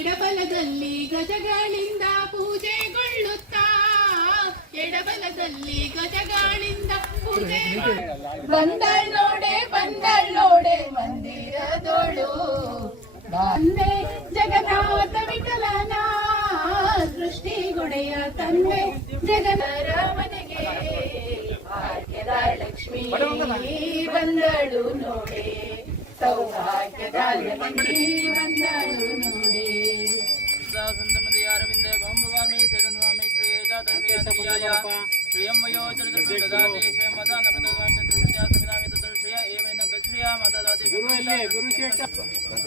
ಎಡಬಲದಲ್ಲಿ ಗಜಗಳಿಂದ ಪೂಜೆಗೊಳ್ಳುತ್ತಾ ಎಡಬಲದಲ್ಲಿ ಗಜಗಳಿಂದ ಪೂಜೆ ಬಂದಳ್ಳೋಡೆ ಬಂದಳ್ಳೋಡೆ ತಂದೆ ಜಗನರಾಮನಿಗೆ ಭಾಗ್ಯದ ಲಕ್ಷ್ಮೀ ಬಂದಳು ನೋಡೆ ಸೌಭಾಗ್ಯದ ಲಕ್ಷ್ಮೀ ಬಂದಳು ನೋಡೆ ಅರವಿಂದ ಬಂಬವಾಮಿ ಜಗನ್ವಾಮಿ ಶ್ರೇಯೋ ಜಗದಾ ಶ್ರೇಮದ ಏನ ಗಚ್ಛ್ರಿಯ ಮದದಾತಿ ಗುರು ಗುರು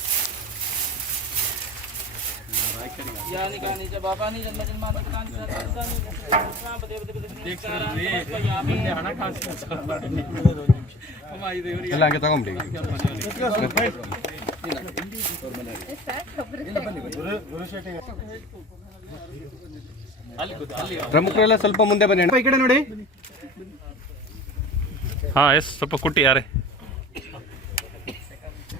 ಎಲ್ಲ ಪ್ರಮುಖರೆಲ್ಲ ಸ್ವಲ್ಪ ಮುಂದೆ ಬನ್ನಿ ಈ ಕಡೆ ನೋಡಿ ಹಾ ಎಸ್ ಸ್ವಲ್ಪ ಕುಟ್ಟಿ ಯಾರೇ